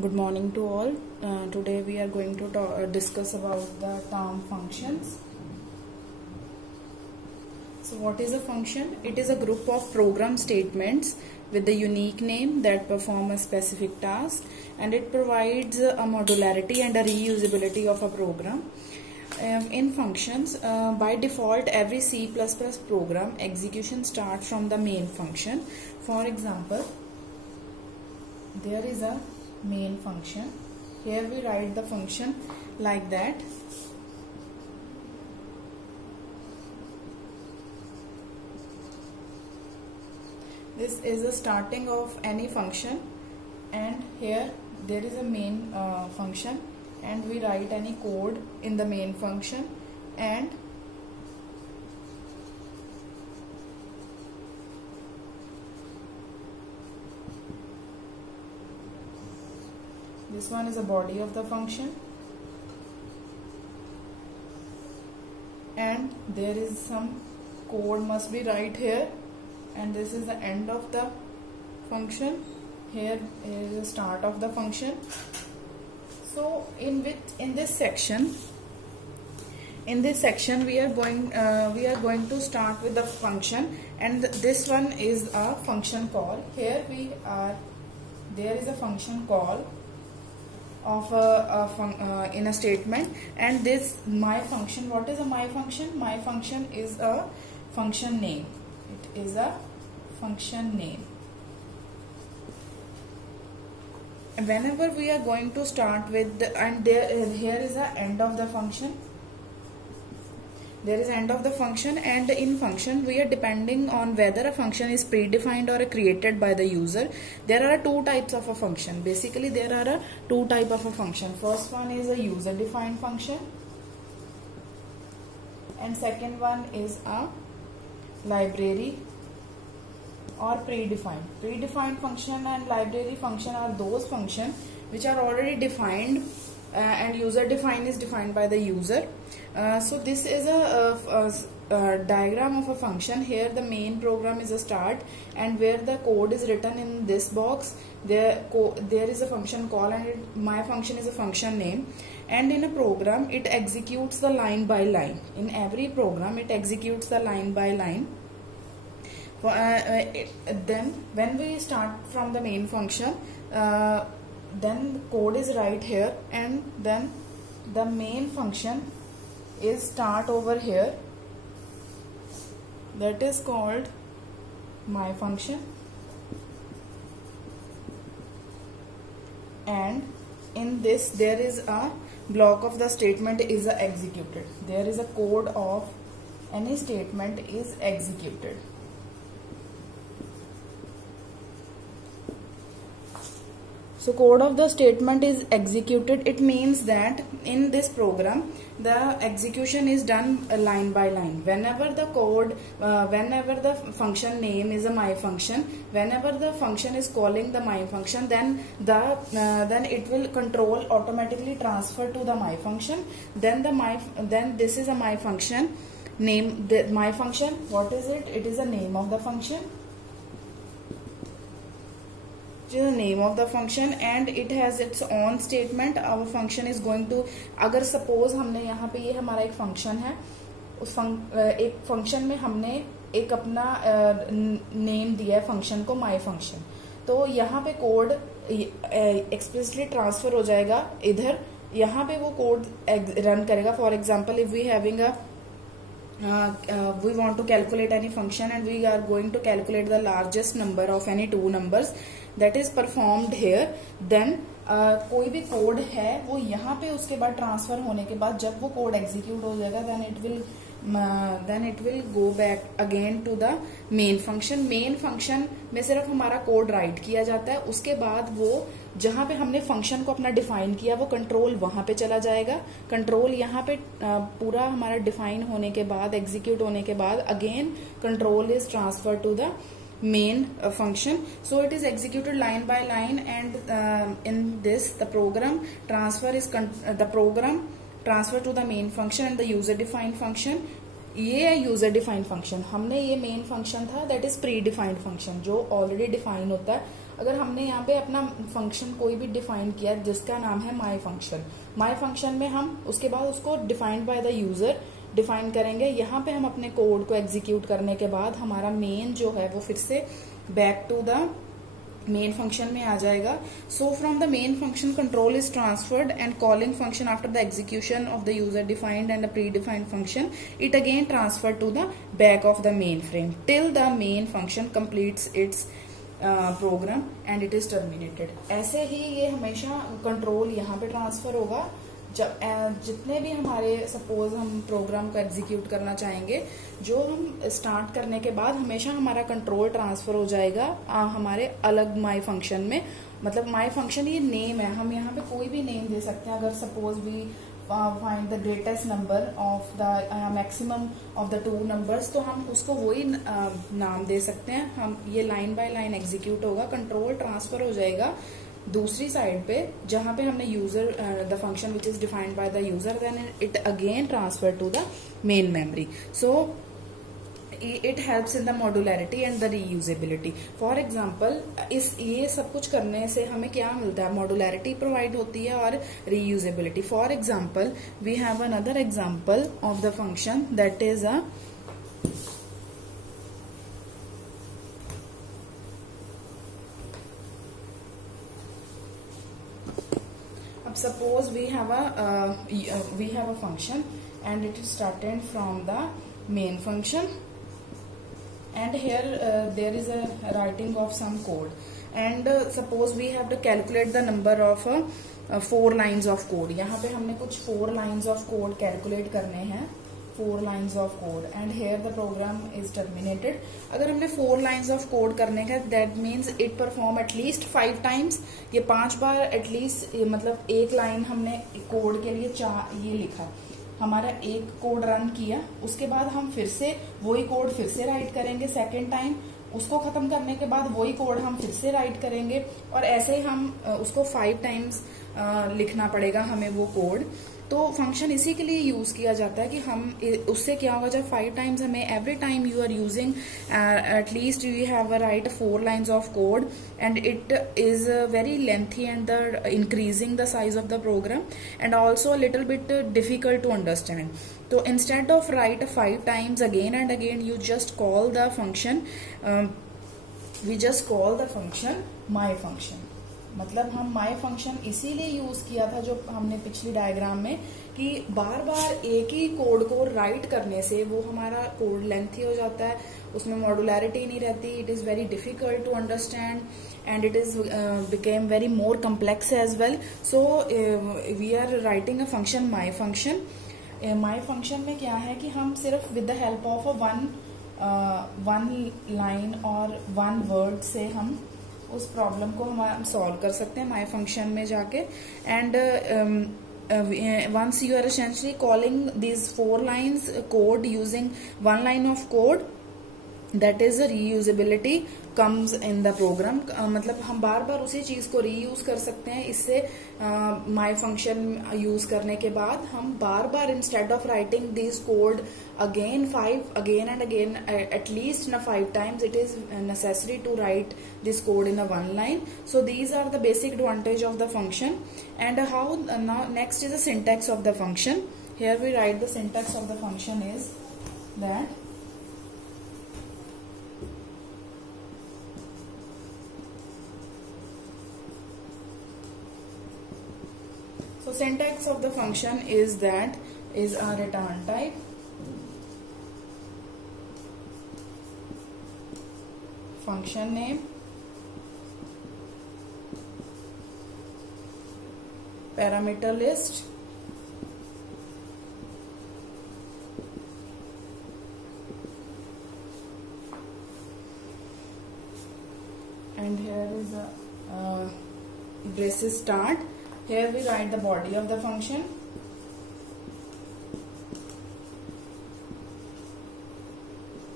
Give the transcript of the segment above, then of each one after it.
Good morning to all. Today we are going to discuss about the term functions. So what is a function? It is a group of program statements with a unique name that perform a specific task, and it provides a modularity and a reusability of a program. In functions, by default every C++ program execution starts from the main function. For example, there is a main function. Here we write the function like that. This is the starting of any function, and here there is a main function, and we write any code in the main function, and this one is the body of the function, and there is some code must be right here, and this is the end of the function. Here is the start of the function. So in this section we are going to start with the function, and this one is a function call. Here there is a function call of in a statement, and this my function. What is a my function? My function is a function name. It is a function name. Whenever we are going to start with here is the end of the function. There is end of the function, and in function we are depending on whether a function is predefined or created by the user. There are two types of a function. Basically there are two types of a function. First one is a user defined function, and second one is a library or predefined. Predefined function and library function are those functions which are already defined, and user defined is defined by the user. So this is a diagram of a function. Here the main program is a start, and where the code is written in this box, there is a function call, and my function is a function name. And in a program it executes the line by line. In every program it executes the line by line. Then when we start from the main function, then the code is right here, and then the main function is start over here. That is called my function, and in this there is a block of the statement is executed. There is a code of any statement is executed. So code of the statement is executed. It means that in this program the execution is done line by line. Whenever the function name is a my function, whenever the function is calling the my function, then it will control automatically transfer to the my function. Then this is a my function name. The my function, what is it? It is the name of the function. The name of the function, and it has its own statement. Our function is going to, अगर suppose हमने यहाँ पे ये हमारा एक function है, उस एक function में हमने एक अपना name दिया है function को my function, तो यहाँ पे code explicitly transfer हो जाएगा इधर. यहाँ पे वो code run करेगा. For example, if we having a we want to calculate any function, and we are going to calculate the largest number of any two numbers that is performed here. Then कोई भी कोड है वो यहाँ पे उसके बाद ट्रांसफर होने के बाद जब वो कोड एग्जीक्यूट हो जाएगा, then it will go back again to the main function. Main function में सिर्फ हमारा कोड राइट किया जाता है. उसके बाद वो जहाँ पे हमने फंक्शन को अपना डिफाइन किया वो कंट्रोल वहां पे चला जाएगा. कंट्रोल यहाँ पे पूरा हमारा डिफाइन होने के बाद, एग्जीक्यूट होने के बाद again control is transfer to the main function. So it is executed line by line, and in this the program transfer to the main function and the user defined function. ये है यूजर डिफाइंड फंक्शन. हमने ये main function था that is pre defined function जो already define होता है. अगर हमने यहाँ पे अपना फंक्शन कोई भी डिफाइन किया जिसका नाम है माई फंक्शन में हम उसके बाद उसको defined by the user define करेंगे। यहाँ पे हम अपने कोड को एग्जीक्यूट करने के बाद हमारा मेन जो है वो फिर से back to the main function में आ जाएगा। So from the main function control is transferred and calling function after the execution of the user defined and predefined function it again transfer to the back of the main frame till the main function completes its program and it is terminated. ऐसे ही ये हमेशा कंट्रोल यहाँ पे ट्रांसफर होगा। जब जितने भी हमारे सपोज हम प्रोग्राम को एग्जीक्यूट करना चाहेंगे, जो हम स्टार्ट करने के बाद हमेशा हमारा कंट्रोल ट्रांसफर हो जाएगा हमारे अलग माई फंक्शन में। मतलब माई फंक्शन ये नेम है, हम यहाँ पे कोई भी नेम दे सकते हैं। अगर suppose we find the greatest number of the maximum of the 2 numbers, तो हम उसको वही नाम दे सकते हैं। हम ये लाइन बाय लाइन एग्जीक्यूट होगा, कंट्रोल ट्रांसफर हो जाएगा दूसरी साइड पे जहां पे हमने user the function which is defined by the user, then it again transfer to the main memory. So it helps in the modularity and the reusability. For example ये सब कुछ करने से हमें क्या मिलता है, मॉड्यूलरिटी प्रोवाइड होती है और reusability. For example we have another example of the function that is suppose we have a function and it is started from the main function, and here there is a writing of some code, and suppose we have to calculate the number of 4 lines of code। यहाँ पे हमने कुछ 4 lines of code calculate करने हैं, 4 lines of code, and here the program is terminated। अगर हमने 4 lines of code करने का, that means it perform at least 5 times। ये 5 बार एटलीस्ट, मतलब एक लाइन हमने कोड के लिए ये लिखा, हमारा एक कोड रन किया, उसके बाद हम फिर से वही कोड फिर से राइट करेंगे सेकेंड टाइम, उसको खत्म करने के बाद वही कोड हम फिर से राइट करेंगे, और ऐसे ही हम उसको 5 टाइम्स लिखना पड़ेगा हमें वो कोड। तो फंक्शन इसी के लिए यूज किया जाता है कि हम उससे क्या होगा, जब 5 टाइम्स हमें every time you are using at least you have write 4 lines of code and it is very lengthy and the increasing the size of the program and also little bit difficult to understand. तो instead of write 5 times again and again you just call the function, we just call the function my function. मतलब हम माई फंक्शन इसीलिए यूज किया था जो हमने पिछली डायग्राम में, कि बार बार एक ही कोड को राइट करने से वो हमारा कोड लेंथी हो जाता है, उसमें मॉड्यूलरिटी नहीं रहती, it is very difficult to understand and it is became very more complex as well. So we are writing a function my function. My function में क्या है कि हम सिर्फ with the help of one line और 1 वर्ड से हम उस प्रॉब्लम को हम सॉल्व कर सकते हैं माई फंक्शन में जाके। And once you are essentially calling these 4 lines code using 1 line of code, that is reusability comes in the program. मतलब हम बार बार उसी चीज को रीयूज कर सकते हैं। इससे माई फंक्शन यूज करने के बाद हम बार बार instead of writing this code again and again at least in 5 times, it is necessary to write this code in a 1 line. So these are the basic advantage of the function. And how now next is the syntax of the function. Here we write the syntax of the function is that so syntax of the function is that is a return type, function name, parameter list, and here is a braces start. Here we write the body of the function,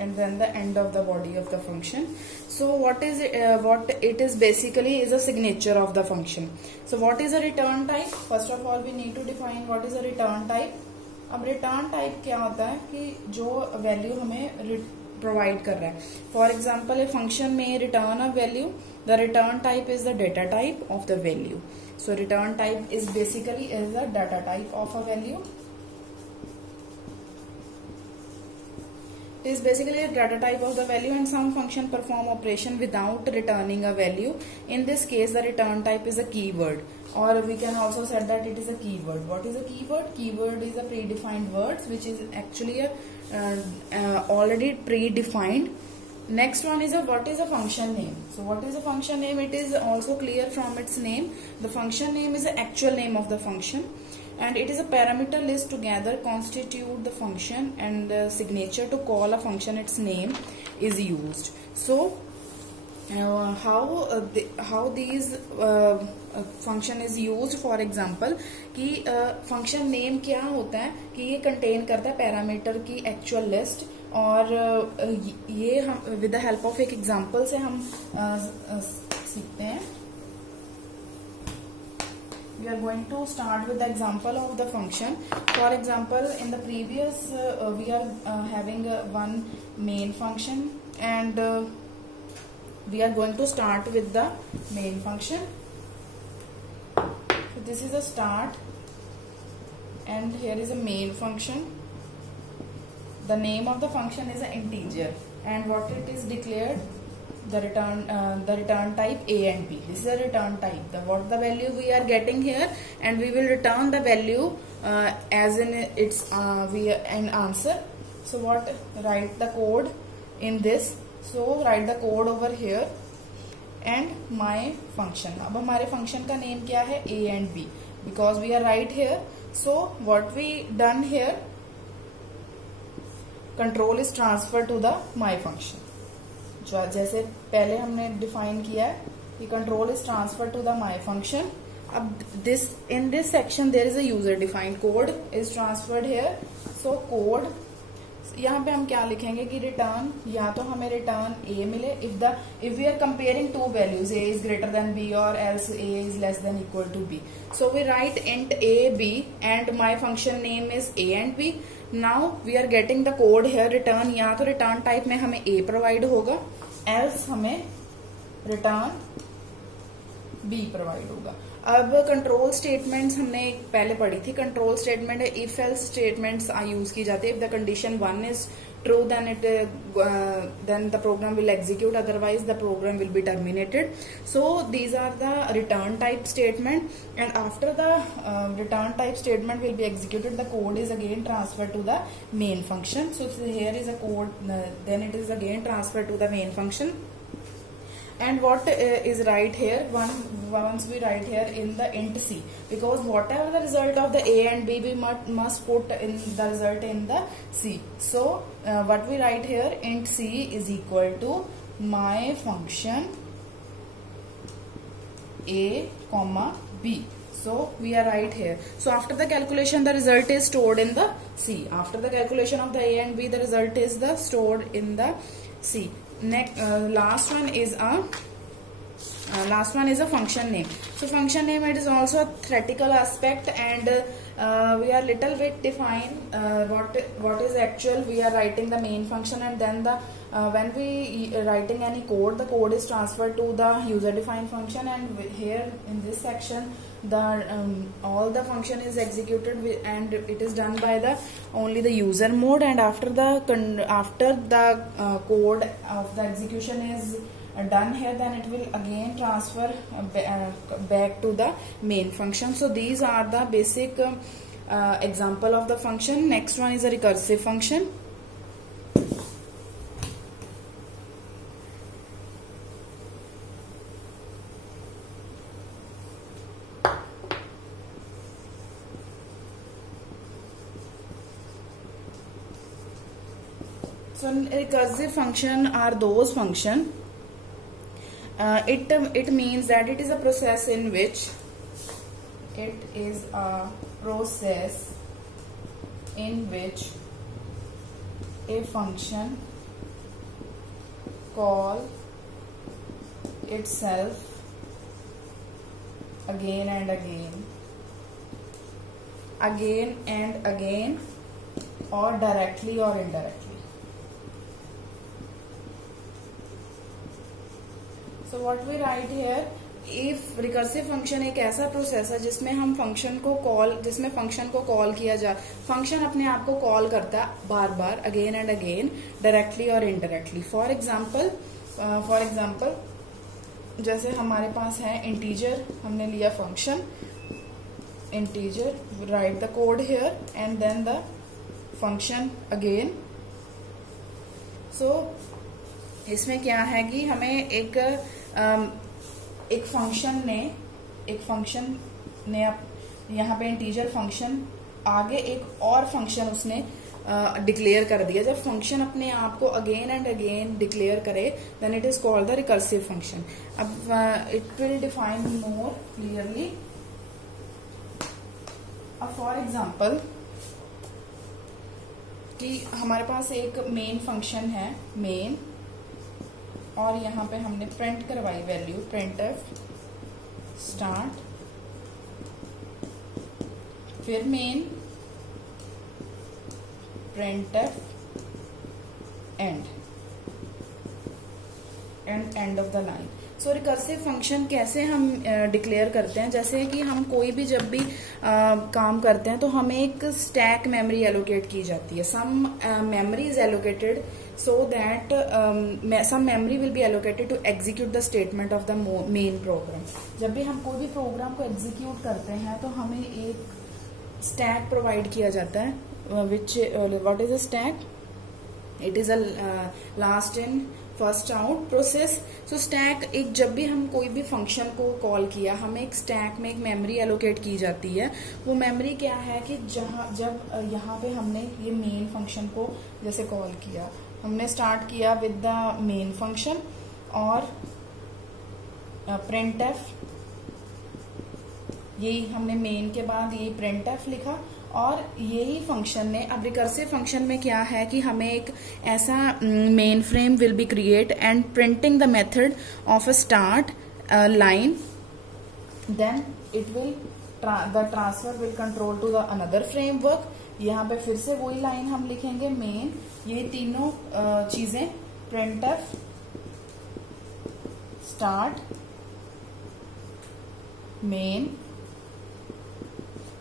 and then the end of the body of the function. So what is what it is basically is a signature of the function. So what is a return type? First of all we need to define what is a return type. अब return type क्या होता है कि जो वैल्यू हमें प्रोवाइड कर रहा है। फॉर एग्जाम्पल ए फंक्शन में return a value The return type is the data type of the value. So return type is basically is the data type of a value. It is basically a data type of the value, and some function perform operation without returning a value. In this case, the return type is a keyword, or we can also say that it is a keyword. What is a keyword? Keyword is a predefined words which is actually a already predefined. Next one is what is a function name. So what is a function name? It is also clear from its name. The function name is the actual name of the function, and it is a parameter list together constitute the function, and the signature to call a function its name is used. So how these function is used. For example कि function name क्या होता है कि ये contain करता है parameter की actual list, और ये हम with the help of एक example से हम सीखते हैं. We are going to start with the example of the function. For example, in the previous we are having one main function, and we are going to start with the main function. So this is a start, and here is a main function. The name of the function is an integer, and what it is declared, the return type A and B. This is a return type. What the value we are getting here, and we will return the value as in its an answer. So what, write the code in this. So write the code over here and my function. अब हमारे function का name क्या है? A and B, because we are right here. So what we done here, control is transferred to the my function. जो जैसे पहले हमने define किया है कि control is transferred to the my function. अब this in this section there is a user defined code is transferred here. So code यहाँ पे हम क्या लिखेंगे कि रिटर्न, या तो हमें रिटर्न A मिले if we are comparing two values, A is greater than B or else A is less than equal to B. So we write int A B and my function name is A and B. Now we are getting the code here. Return या तो return type में हमें A provide होगा, else हमें return B provide होगा. अब control statements हमने पहले पढ़ी थी. कंट्रोल स्टेटमेंट है इफ एल्स स्टेटमेंट्स यूज की जाती है. If the condition 1 is true then the program will execute, otherwise the program will be terminated. So these are the return type statement, and after the return type statement will be executed, the code is again transferred to the main function. So here is a code, then it is again transferred to the main function. And what is right here, once we write here in the int C, because whatever the result of the A and B, we must put in the result in the C. So what we write here, int C is equal to my function A comma B. So we are right here. So after the calculation, the result is stored in the C. After the calculation of the A and B, the result is stored in the C. Next, last one is a function name. So function name, it is also a theoretical aspect, and we are little bit define what is actual. We are writing the main function, and then the when we writing any code, the code is transferred to the user defined function, and here in this section the all the function is executed and it is done by the only the user mode. And after the code of the execution is done here, then it will again transfer back to the main function. So these are the basic example of the function. Next one is a recursive function. So recursive function are those function. It means that it is a process in which a function call itself again and again, or directly or indirectly. So so what we write here, if recursive function एक ऐसा प्रोसेस है जिसमें हम फंक्शन को कॉल किया जाए, फंक्शन अपने आप को कॉल करता है बार बार अगेन एंड अगेन, डायरेक्टली और इनडायरेक्टली। फॉर एग्जाम्पल जैसे हमारे पास है इंटीजर, हमने लिया function integer, write the code here and then the function again. So इसमें क्या है कि हमें एक फंक्शन ने यहाँ पे इंटीजर फंक्शन आगे एक और फंक्शन उसने डिक्लेयर कर दिया। जब फंक्शन अपने आप को अगेन एंड अगेन डिक्लेयर करे then it is called the recursive function. अब it will define more clearly. अब फॉर एग्जाम्पल कि हमारे पास एक मेन फंक्शन है मेन, और यहाँ पे हमने प्रिंट करवाई वैल्यू printf स्टार्ट, फिर main printf and end of the line. So recursive function कैसे हम डिक्लेयर करते हैं, जैसे कि हम कोई भी जब भी काम करते हैं तो हमें एक स्टैक मेमोरी एलोकेट की जाती है। Some memory is allocated so that some memory will be allocated to execute the statement of the main program। जब भी हम कोई भी प्रोग्राम को एग्जीक्यूट करते हैं तो हमें एक स्टैक प्रोवाइड किया जाता है, what is a stack, it is a last in first out process. सो स्टैक एक, जब भी हम कोई भी फंक्शन को कॉल किया हमें एक स्टैक में एक मेमोरी एलोकेट की जाती है। वो मेमोरी क्या है कि जब यहाँ पे हमने ये मेन फंक्शन को जैसे कॉल किया, हमने स्टार्ट किया विद द मेन फंक्शन और printf, यही हमने मेन के बाद यही printf लिखा और यही फंक्शन ने, अब रिकर्सिव फंक्शन में क्या है कि हमें एक ऐसा main frame will be create and printing the method of a start line, then it will the transfer will control to the another framework. यहाँ पे फिर से वही लाइन हम लिखेंगे मेन, ये तीनों चीजें printf start main,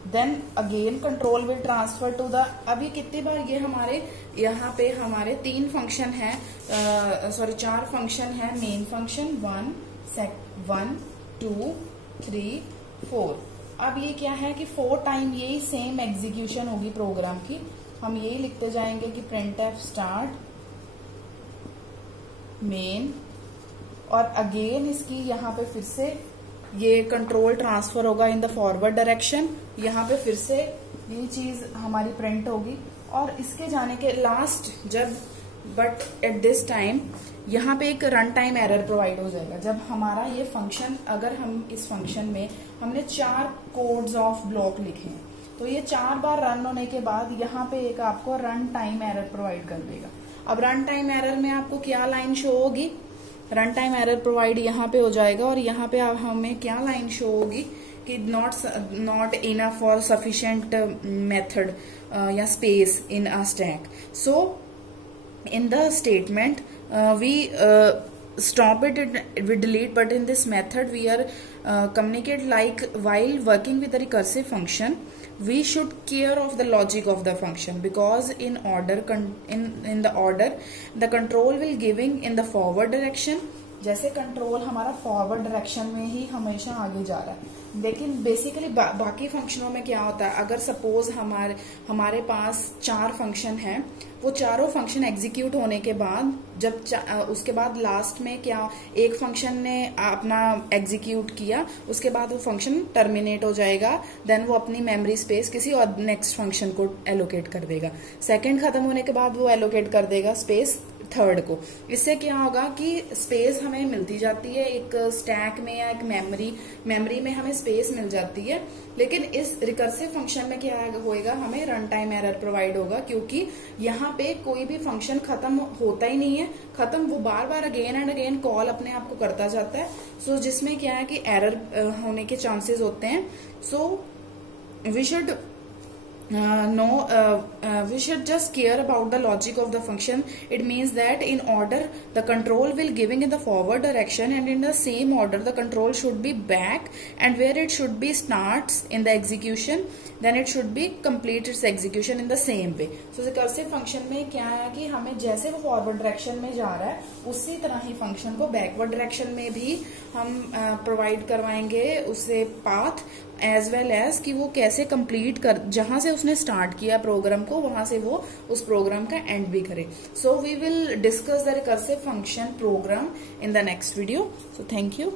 then again control will transfer to the, अभी कितनी बार ये हमारे यहाँ पे हमारे 3 फंक्शन है, 4 फंक्शन है, मेन फंक्शन 1 2 3 4। अब ये क्या है कि 4 टाइम यही सेम एग्जीक्यूशन होगी प्रोग्राम की। हम यही लिखते जाएंगे कि printf स्टार्ट मेन, और अगेन इसकी यहाँ पे फिर से ये कंट्रोल ट्रांसफर होगा इन द फॉरवर्ड डायरेक्शन, यहाँ पे फिर से ये चीज हमारी प्रिंट होगी। और इसके जाने के लास्ट जब, बट एट दिस टाइम यहाँ पे एक रन टाइम एरर प्रोवाइड हो जाएगा। जब हमारा ये फंक्शन, अगर हम इस फंक्शन में हमने 4 कोड्स ऑफ ब्लॉक लिखे हैं तो ये 4 बार रन होने के बाद यहाँ पे एक आपको रन टाइम एरर प्रोवाइड कर देगा। अब रन टाइम एरर में आपको क्या लाइन शो होगी, रन टाइम एरर प्रोवाइड यहाँ पे हो जाएगा और यहाँ पे अब हमें क्या लाइन शो होगी कि not enough for sufficient method या space in a stack. So in the statement we stop it, we delete, but in this method we are communicate like while working with the recursive function we should care of the logic of the function, because in order in the order the control will giving in the forward direction, जैसे कंट्रोल हमारा forward direction में ही हमेशा आगे जा रहा है। लेकिन बेसिकली बाकी फंक्शनों में क्या होता है, अगर सपोज हमारे पास 4 फंक्शन हैं, वो चारों फंक्शन एग्जीक्यूट होने के बाद जब उसके बाद लास्ट में क्या एक फंक्शन ने अपना एग्जीक्यूट किया, उसके बाद वो फंक्शन टर्मिनेट हो जाएगा, देन वो अपनी मेमोरी स्पेस किसी और नेक्स्ट फंक्शन को एलोकेट कर देगा। सेकेंड खत्म होने के बाद वो एलोकेट कर देगा स्पेस थर्ड को। इससे क्या होगा कि स्पेस हमें मिलती जाती है, एक स्टैक में या एक मेमोरी में हमें स्पेस मिल जाती है। लेकिन इस रिकर्सिव फंक्शन में क्या होएगा, हमें रन टाइम एरर प्रोवाइड होगा, क्योंकि यहाँ पे कोई भी फंक्शन खत्म होता ही नहीं है, खत्म वो बार बार अगेन एंड अगेन कॉल अपने आप को करता जाता है। सो जिसमें क्या है कि एरर होने के चांसेस होते हैं। So we should we should just care about the logic of the function. It means that in order the control will giving in the forward direction, and in the same order the control should be back, and where it should be starts in the execution, then it should be complete its execution in the same way. So recursive function में क्या है कि हमें जैसे वो forward direction में जा रहा है उसी तरह ही फंक्शन को बैकवर्ड डायरेक्शन में भी हम प्रोवाइड करवाएंगे उसे पाथ, एज वेल एज कि वो कैसे कंप्लीट कर, जहां से उसने स्टार्ट किया प्रोग्राम को वहां से वो उस प्रोग्राम का एंड भी करे. So we will discuss the recursive function program in the next video. So thank you.